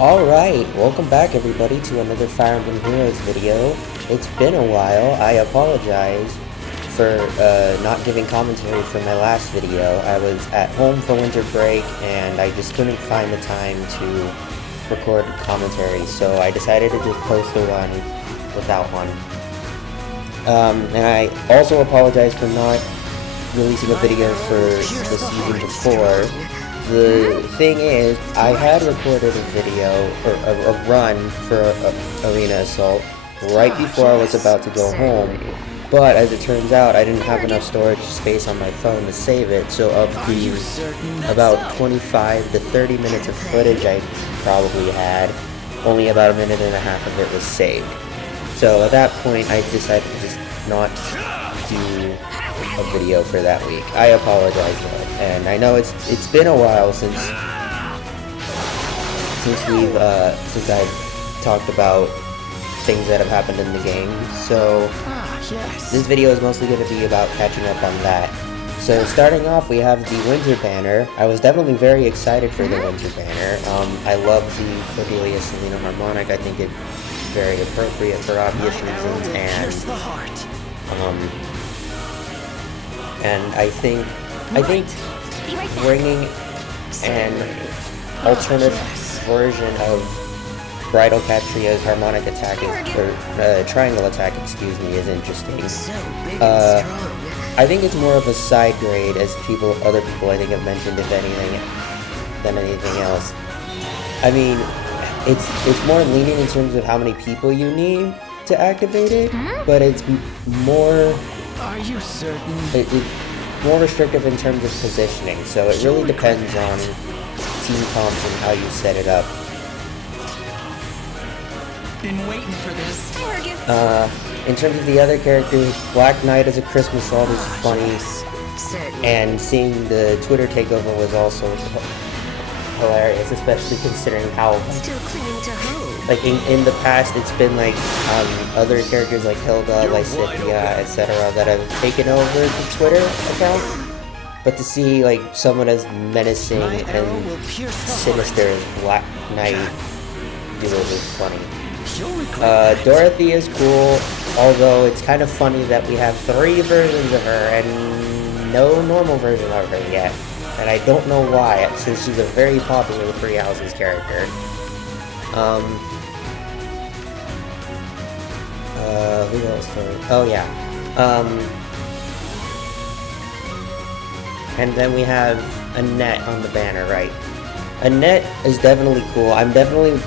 Alright, welcome back everybody to another Fire Emblem Heroes video. It's been a while. I apologize for not giving commentary for my last video. I was at home for winter break and I just couldn't find the time to record commentary, so I decided to just post the one without one. And I also apologize for not releasing a video for the season before. The thing is, I had recorded a video, or a run for Arena Assault right before I was about to go home, but as it turns out, I didn't have enough storage space on my phone to save it, so of the about 25 to 30 minutes of footage I probably had, only about a minute and a half of it was saved. So at that point, I decided to just not do a video for that week. I apologize though, and I know it's been a while since I've talked about things that have happened in the game. So this video is mostly going to be about catching up on that. So starting off, we have the Winter Banner. I was definitely very excited for the Winter Banner. I love the Cordelia Selena harmonic. I think it's very appropriate for obvious reasons, and I think bringing an alternate version of Bridal Catria's harmonic attack, or triangle attack, excuse me, is interesting. I think it's more of a side grade, as other people I think have mentioned, if anything, than anything else. I mean, it's more lenient in terms of how many people you need to activate it, but it's more. Are you certain? It's more restrictive in terms of positioning, so it really depends on team comps and how you set it up. Been waiting for this. In terms of the other characters, Black Knight as a Christmas song is funny, and seeing the Twitter takeover was also hilarious, especially considering how Still clinging to hope. like in the past it's been like other characters like Hilda, Lysithia, etc. that have taken over the Twitter account, but to see like someone as menacing and sinister as Black Knight do it was funny. Dorothy is cool, although it's kind of funny that we have 3 versions of her and no normal version of her yet. And I don't know why, since she's a very popular Three Houses character. Who else? Oh yeah. And then we have Annette on the banner, right? Annette is definitely cool. I'm definitely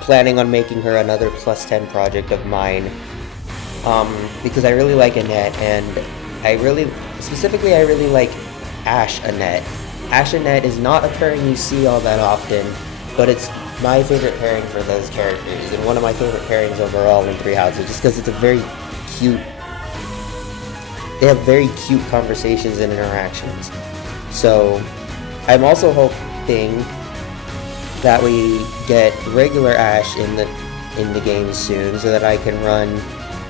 planning on making her another +10 project of mine. Because I really like Annette, and I really like Ash Annette. Ash Annette is not a pairing you see all that often, but it's my favorite pairing for those characters, and one of my favorite pairings overall in Three Houses, just because it's a very cute. They have very cute conversations and interactions. So, I'm also hoping that we get regular Ash in the game soon, so that I can run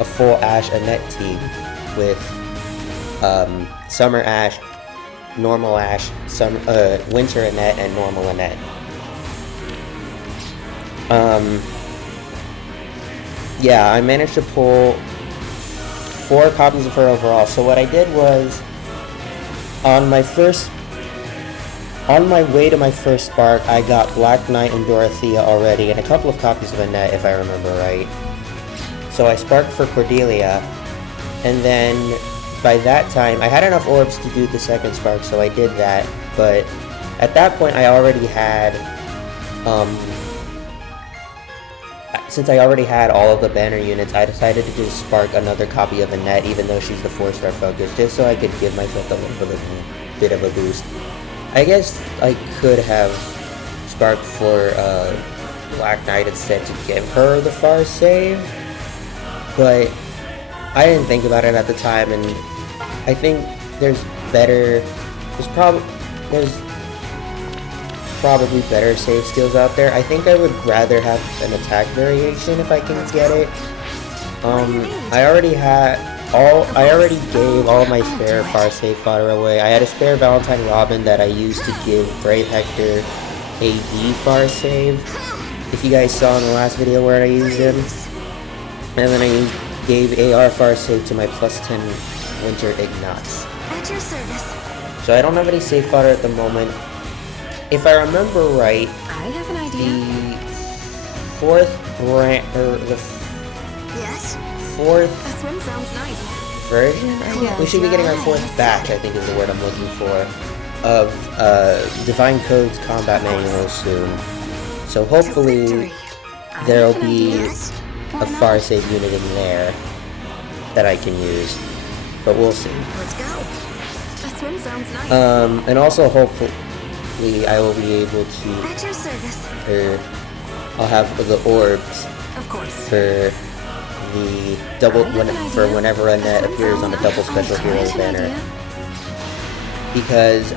a full Ash Annette team with Summer Ash, normal Ash, Winter Annette, and normal Annette. Yeah, I managed to pull 4 copies of her overall. So what I did was, on my way to my first spark, I got Black Knight and Dorothea already, and a couple of copies of Annette, if I remember right. So I sparked for Cordelia, and then by that time, I had enough orbs to do the second spark, so I did that, but at that point I already had, since I already had all of the banner units, I decided to just spark another copy of Annette, even though she's the 4-star focus, just so I could give myself a little bit of a boost. I guess I could have sparked for Black Knight instead to give her the far save, but I didn't think about it at the time, and I think there's probably better save skills out there. I think I would rather have an attack variation if I can get it. I already gave all my spare far save fodder away. I had a spare Valentine Robin that I used to give Brave Hector AD far save, if you guys saw in the last video where I used him. And then I gave AR far save to my +10 Winter Ignats. At your service. So I don't have any save fodder at the moment. If I remember right, I have an idea. the fourth brand, or the Yes? fourth A swim sounds nice. version? Yes, We should be getting our yes. fourth batch, I think is the word I'm looking for, of Divine Code's combat manual soon. So hopefully Victory. I there'll have an be idea. a far save unit in there that I can use. But we'll see. Let's go. A swim sounds nice. And also hopefully I will be able to, At your service. or I'll have the orbs Of course. for the double, I have an for idea. whenever a net swim appears on a sounds double nice. special I heroes have an banner. idea. Because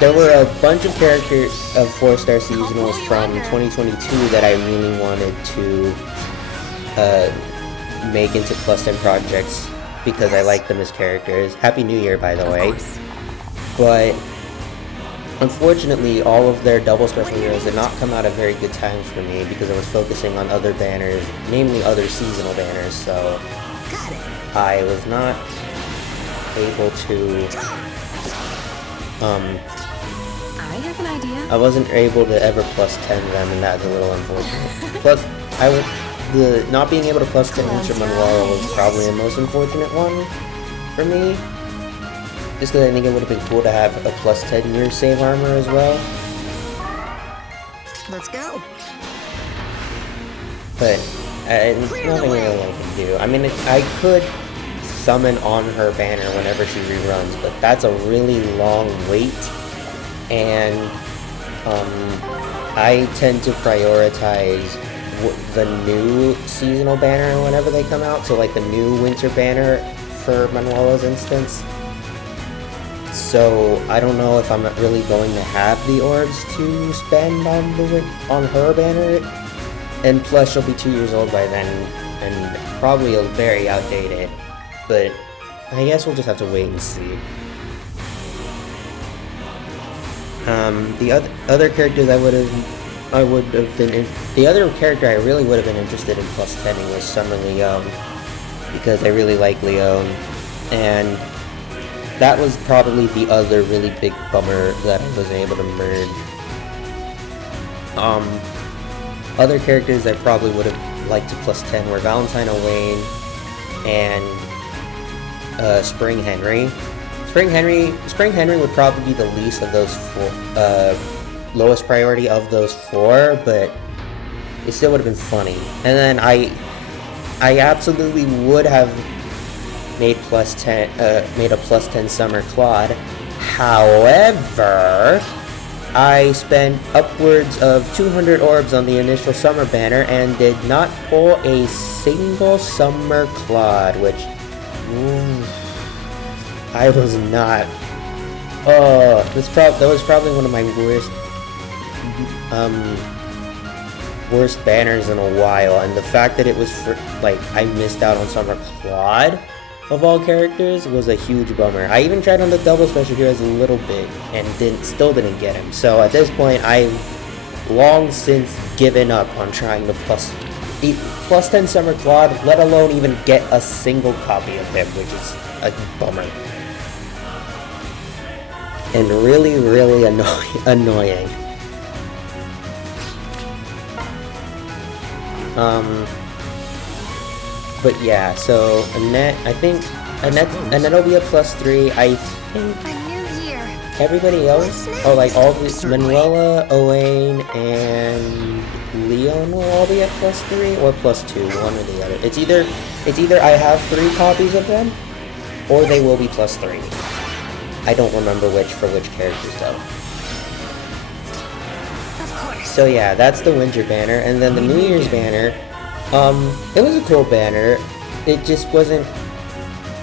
there were a bunch of characters of 4-star seasonals from 2022 that I really wanted to make into +10 projects because I like them as characters. Happy New Year, by the Of way. course. But unfortunately, all of their double special heroes did not come out at very good times for me because I was focusing on other banners, namely other seasonal banners, so Got it. I was not able to, I have an idea. I wasn't able to ever +10 them, and that's a little unfortunate. Plus, the not being able to +10 Winter Manuel was probably the most unfortunate one for me. Just because I think it would have been cool to have a +10 year save armor as well. Let's go. But nothing really I can do. I mean, I could summon on her banner whenever she reruns, but that's a really long wait, and I tend to prioritize the new seasonal banner whenever they come out, so like the new winter banner for Manuela's instance. So I don't know if I'm really going to have the orbs to spend on her banner, and plus she'll be 2 years old by then, and probably very outdated. But I guess we'll just have to wait and see. The other characters the other character I really would have been interested in +10ing was Summer Leon, because I really like Leon, and that was probably the other really big bummer that I wasn't able to merge. Other characters I probably would have liked to +10 were Valentine Owain and Spring Henry. Spring Henry would probably be the least of those four, lowest priority of those four, but it still would have been funny. And then I absolutely would have made a +10 Summer Claude. However, I spent upwards of 200 orbs on the initial summer banner and did not pull a single Summer Claude, which I was not. Oh, that was probably one of my worst banners in a while, and the fact that it was I missed out on Summer Claude of all characters was a huge bummer. I even tried on the double special heroes a little bit and still didn't get him. So at this point, I've long since given up on trying to +10 Summer Claude, let alone even get a single copy of him, which is a bummer. And really, really annoying. But yeah, so Annette will be a +3. I think A new year. everybody else, all the Manuela, Owain, and Leon will all be at +3 or +2, one or the other. It's either I have 3 copies of them, or they will be +3. I don't remember which characters though. Of course. So yeah, that's the winter banner, and then the New Year's banner. It was a cool banner. It just wasn't.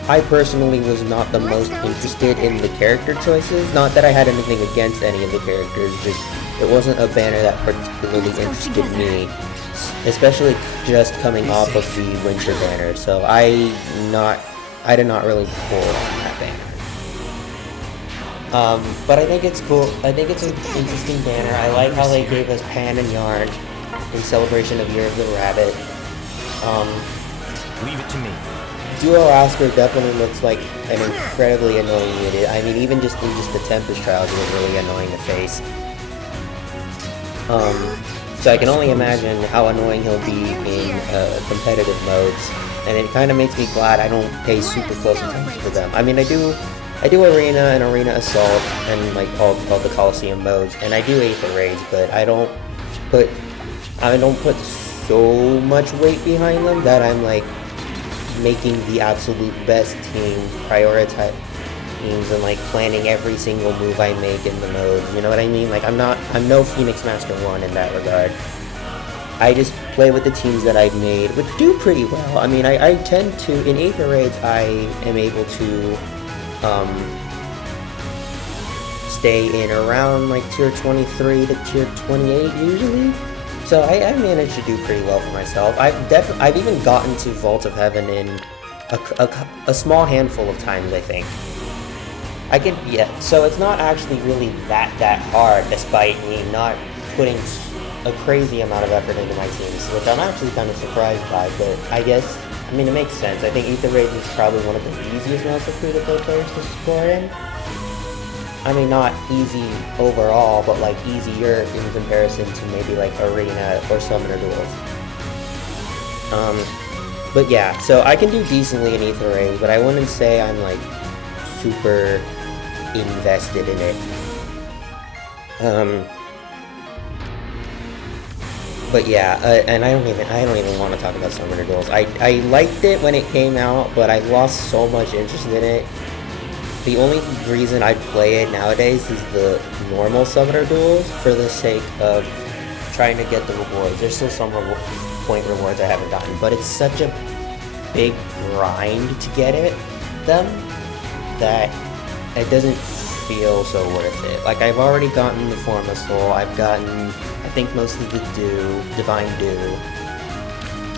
I personally was not the most interested in the character choices. Not that I had anything against any of the characters, just it wasn't a banner that particularly interested me, especially just coming off of the winter banner. So I did not really pull on that banner. But I think it's cool. I think it's an interesting banner. I like how they gave us Pan and Yarn in celebration of Year of the Rabbit. Leave it to me. Duo Oscar definitely looks like an incredibly annoying unit. I mean, even just in the Tempest trials, it was really annoying to face. So I can only imagine how annoying he'll be in competitive modes, and it kind of makes me glad I don't pay super close attention to them. I mean, I do Arena and Arena Assault and like all the Coliseum modes, and I do Aether Raids, but I don't put so much weight behind them that I'm like making the absolute best team, prioritize teams, and like planning every single move I make in the mode. You know what I mean? Like I'm no Phoenix Master 1 in that regard. I just play with the teams that I've made, which do pretty well. I mean, I tend to, in Aether Raids, I am able to stay in around like tier 23 to tier 28 usually. So I managed to do pretty well for myself. I've even gotten to Vault of Heaven in a small handful of times, I think. So it's not actually really that hard, despite me not putting a crazy amount of effort into my teams, which I'm actually kind of surprised by, but I guess, I mean, it makes sense. I think Aether Raids is probably one of the easiest modes for free-to-play players to score in. I mean, not easy overall, but like easier in comparison to maybe like Arena or Summoner Duels. But yeah, so I can do decently in Aether Raids, but I wouldn't say I'm like super invested in it. But yeah, and I don't even want to talk about Summoner Duels. I liked it when it came out, but I lost so much interest in it. The only reason I play it nowadays is the normal Summoner Duels for the sake of trying to get the rewards. There's still some point rewards I haven't gotten, but it's such a big grind to get them that it doesn't feel so worth it. Like, I've already gotten the Form of Soul, I've gotten, I think, most of the Divine Dew.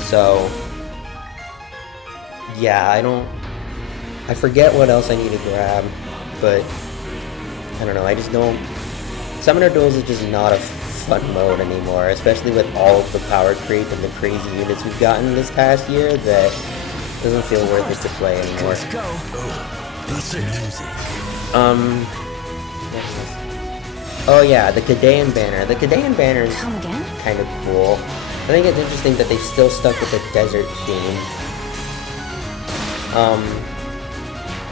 So, yeah, I forget what else I need to grab, but I don't know, I just don't... Summoner Duels is just not a fun mode anymore, especially with all of the power creep and the crazy units we've gotten this past year, that doesn't feel worth it to play anymore. Let's go. Oh, this music. Oh yeah, the Kadean banner. The Kadean banner is Come again? kind of cool. I think it's interesting that they've still stuck with the desert theme.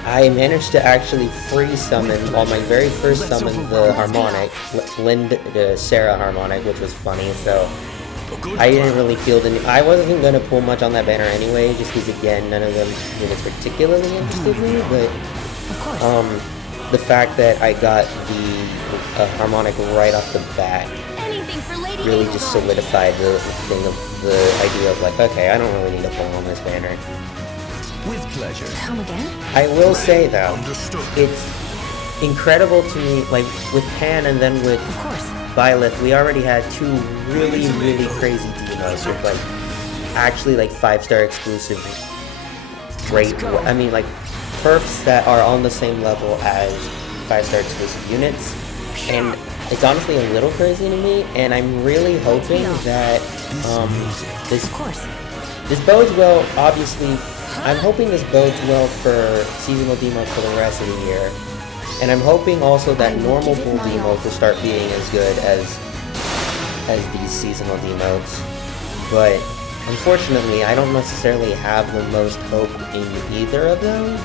I managed to actually free summon on my very first summon the Harmonic, Sarah Harmonic, which was funny, so I didn't really feel the need. I wasn't going to pull much on that banner anyway, just because, again, none of them units particularly interested me, but the fact that I got the Harmonic right off the bat really just solidified the thing of the idea of like, okay, I don't really need to pull on this banner. With pleasure. Come again? I will say though, it's incredible to me, like with Pan and then with Byleth, we already had two really crazy demos with like actually like 5-star exclusive great, I mean like perfs that are on the same level as 5-star exclusive units, and it's honestly a little crazy to me, and I'm really hoping that this bodes well, obviously. I'm hoping this bodes well for seasonal demos for the rest of the year, and I'm hoping also that normal pool demos will start being as good as these seasonal demos. But unfortunately, I don't necessarily have the most hope in either of those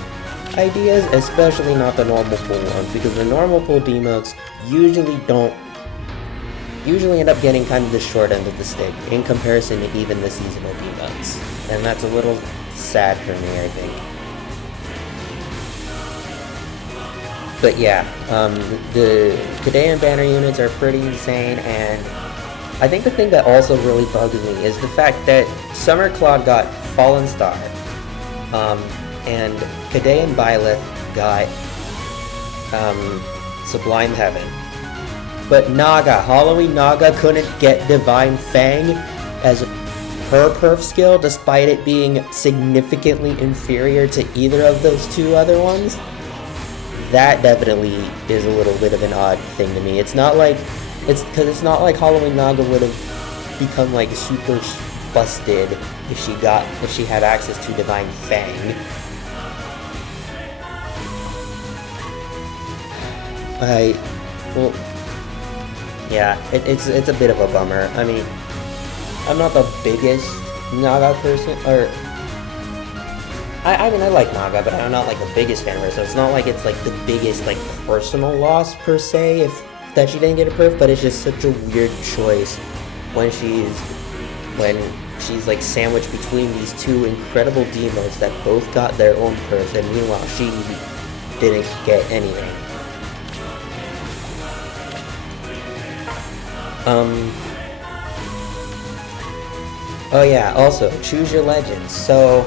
ideas, especially not the normal pool ones, because the normal pool demos usually end up getting kind of the short end of the stick in comparison to even the seasonal demos, and that's a little sad for me, I think. But yeah, the Kadean banner units are pretty insane, and I think the thing that also really bugs me is the fact that Summer Claude got Fallen Star, and Kadean Byleth got Sublime Heaven. But Naga, Halloween Naga couldn't get Divine Fang as her perf skill, despite it being significantly inferior to either of those two other ones. that definitely is a little bit of an odd thing to me. It's not like it's not like Halloween Naga would have become like super busted if she had access to Divine Fang. Well, yeah, it's a bit of a bummer. I mean, I'm not the biggest Naga person, or I mean, I like Naga, but I'm not like the biggest fan of her, so it's not like it's like the biggest like personal loss per se that she didn't get a perf, but it's just such a weird choice when she's like sandwiched between these two incredible demos that both got their own perfs, and meanwhile she didn't get anything. Oh yeah, also, choose your legends. So,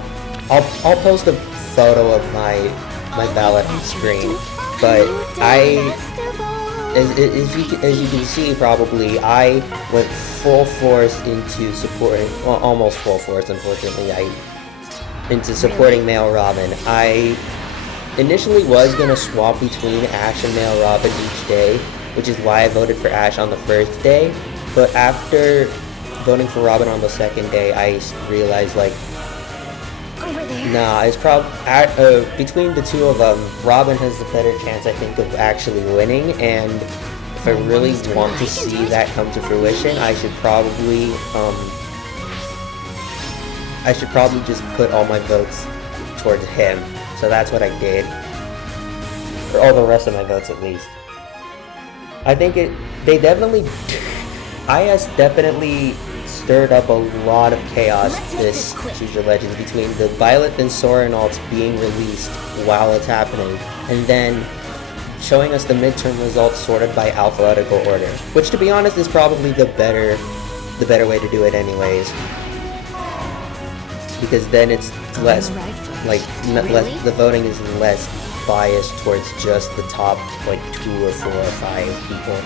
I'll post a photo of my ballot on screen, but as you can see probably, I went full force into supporting, well, almost full force unfortunately, into supporting Male Robin. I initially was going to swap between Ash and Male Robin each day, which is why I voted for Ash on the first day, but after voting for Robin on the second day, I realized, like, nah, it's probably between the two of them, Robin has the better chance, I think, of actually winning, and if I really want to see that come to fruition, I should probably just put all my votes towards him. So that's what I did, or all the rest of my votes at least. I think IS definitely stirred up a lot of chaos this Choose Your Legends between the Violet and Soren alts being released while it's happening, and then showing us the midterm results sorted by alphabetical order, which, to be honest, is probably the better way to do it anyways, because then it's less the voting is less biased towards just the top like 2 or 4 or 5 people.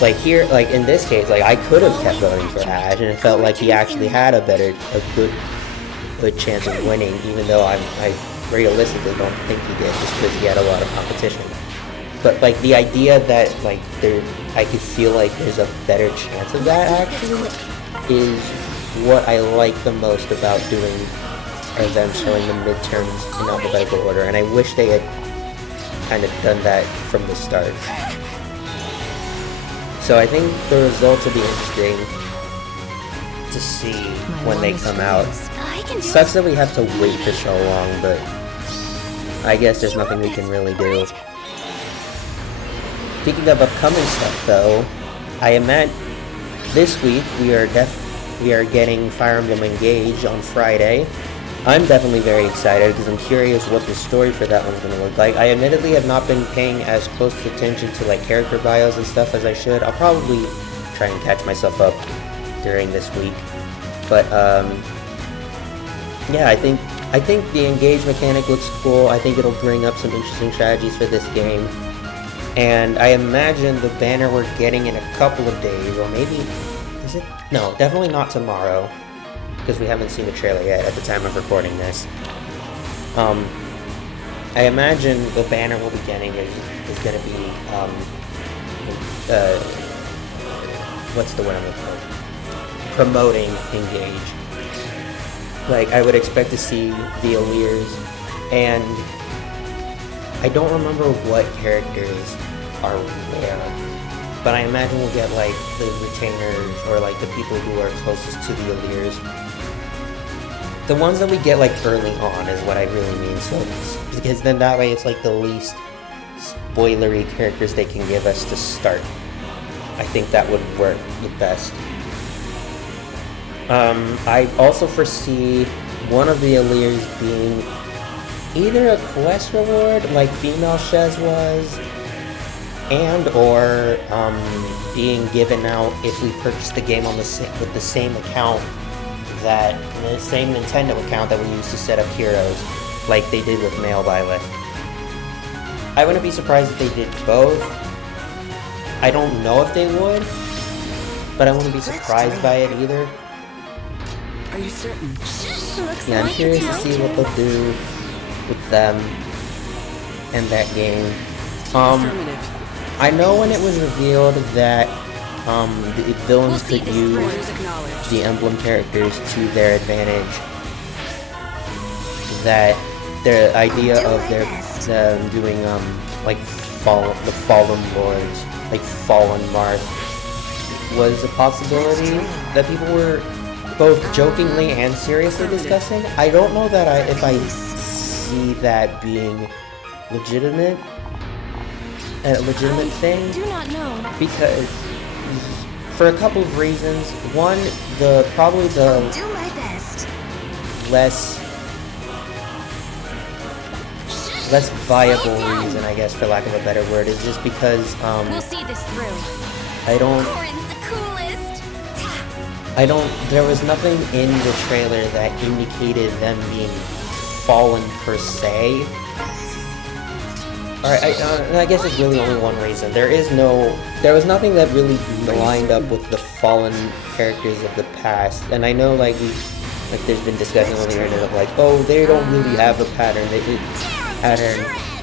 Like here, like in this case, like I could have kept voting for Ash, and it felt like he actually had a good chance of winning, even though I realistically don't think he did, just because he had a lot of competition. But like the idea that like I could feel like there's a better chance of that actually is what I like the most about doing them showing the midterms in alphabetical order, and I wish they had kind of done that from the start. So I think the results will be interesting to see when they come out. Sucks that we have to wait for so long, but I guess there's nothing we can really do. Speaking of upcoming stuff though, I meant this week we are getting Fire Emblem Engage on Friday. I'm definitely very excited because I'm curious what the story for that one's going to look like. I admittedly have not been paying as close attention to like character bios and stuff as I should. I'll probably try and catch myself up during this week. But yeah, I think the Engage mechanic looks cool. I think it'll bring up some interesting strategies for this game. And I imagine the banner we're getting in a couple of days, or maybe, is it? No, definitely not tomorrow, because we haven't seen the trailer yet at the time of recording this. I imagine the banner we'll be getting is going to be, what's the word I'm looking for? Promoting Engage. Like, I would expect to see the Alliers, and I don't remember what characters are where, but I imagine we'll get, like, the retainers, or, like, the people who are closest to the Alliers. The ones that we get, like, early on is what I really mean, so, because then that way it's, like, the least spoilery characters they can give us to start. I think that would work the best. I also foresee one of the Alliers being either a quest reward, like Female Shez was, and or being given out if we purchase the game on with the same account, the same Nintendo account that we used to set up heroes, like they did with Male Violet. I wouldn't be surprised if they did both. I don't know if they would, but I wouldn't be surprised by it either. Are you certain? Yeah, I'm curious to see what they'll do with them. in that game. I know when it was revealed that the villains could use the Emblem characters to their advantage, that the idea of them doing like the Fallen Lords, like Fallen Marth, was a possibility that people were both jokingly and seriously discussing. I don't know that if I see that being legitimate, a legitimate thing, Do not know. because for a couple of reasons. One, probably the Do my best. less viable reason, I guess, for lack of a better word, is just because We'll see this through. I don't. Corin's the coolest. There was nothing in the trailer that indicated them being fallen per se. Alright, I guess it's really only one reason. There was nothing that really lined up with the fallen characters of the past. And I know, like there's been discussion on the internet of like, oh, they don't really have a pattern.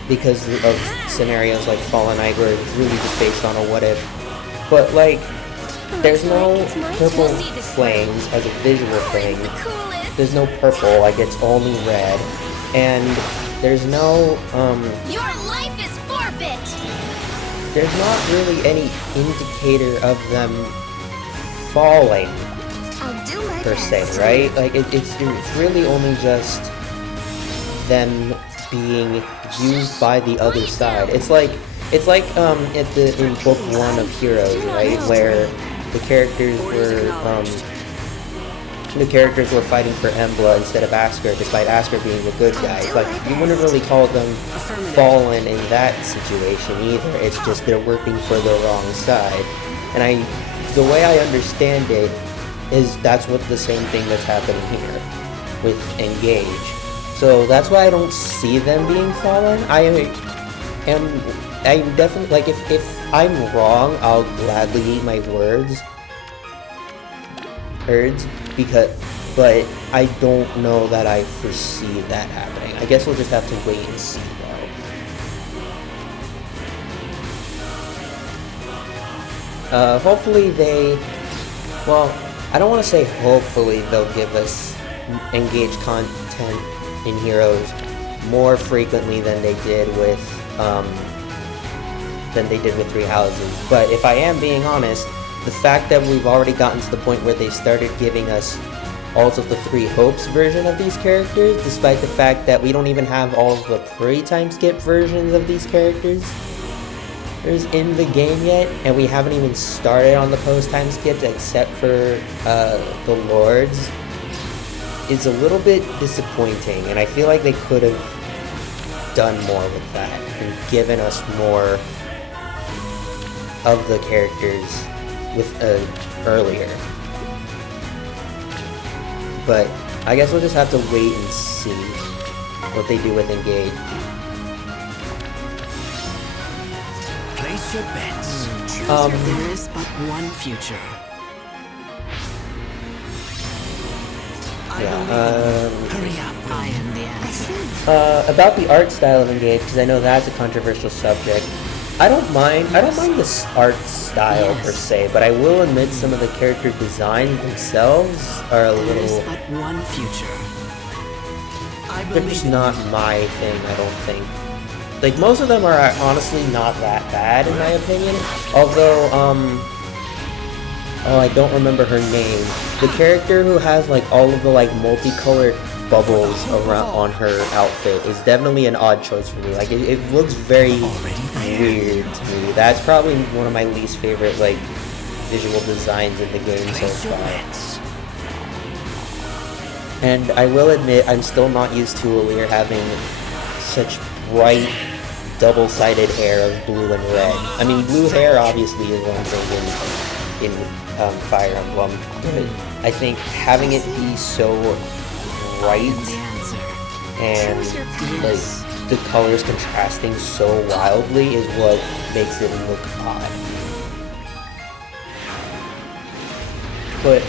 Because of scenarios like Fallen Knight, where it's really just based on a what if. But like, there's no purple flames as a visual thing. There's no purple, like it's only red. And there's no, Your life is forfeit. there's not really any indicator of them falling, I'll do my per best. se, right? Like, it's really only just them being used by the other side. It's like in book 1 of Heroes, right, where the characters were fighting for Embla instead of Asker, despite Asker being the good guy. It's like, you wouldn't really call them fallen in that situation either. It's just they're working for the wrong side. And the way I understand it is that's what the same thing that's happening here with Engage. So that's why I don't see them being fallen. I'm definitely, like, if I'm wrong, I'll gladly eat my words, but I don't know that I foresee that happening. I guess we'll just have to wait and see, though. Hopefully I don't want to say hopefully they'll give us Engage content in Heroes more frequently than they did with Three Houses. But if I am being honest, the fact that we've already gotten to the point where they started giving us all of the Three Hopes version of these characters, despite the fact that we don't even have all of the pre-time skip versions of these characters in the game yet, and we haven't even started on the post-time skips except for the Lords, is a little bit disappointing, and I feel like they could have done more with that and given us more of the characters earlier. But I guess we'll just have to wait and see what they do with Engage. Place your bets. There is but one future. Hurry up. I am the answer. About the art style of Engage, because I know that's a controversial subject. I don't mind the art style per se, but I will admit some of the character designs themselves are a There is little. but one future. I They're believe just in not my thing, I don't think. Like, most of them are honestly not that bad, in my opinion. Although, I don't remember her name. The character who has, like, all of the, like, multicolored bubbles around on her outfit is definitely an odd choice for me. Like, it looks very weird to me. That's probably one of my least favorite, like, visual designs in the game so Place your far. bets. And I will admit, I'm still not used to Aleer having such bright, double-sided hair of blue and red. I mean, blue hair obviously is one thing in Fire Emblem, but I think having it be so bright The answer. and Choose your like path. the colors contrasting so wildly is what makes it look odd. But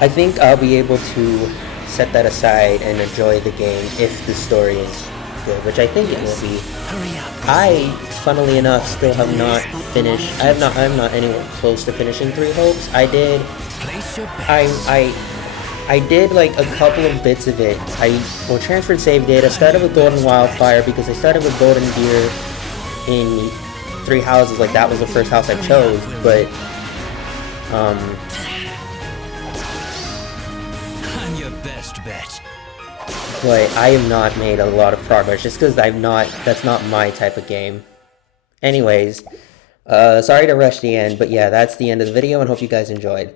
I think I'll be able to set that aside and enjoy the game if the story is good, which I think it will be. Hurry up. I, funnily enough, still have not finished. I'm not anywhere close to finishing 3 Hopes. I did. Place your bets. I did like a couple of bits of it. I transferred save data. Started with Golden Wildfire because I started with Golden Deer in 3 houses. Like that was the first house I chose, but I'm your best bet. but I have not made a lot of progress just because that's not my type of game. Anyways, sorry to rush the end, but yeah, that's the end of the video and hope you guys enjoyed.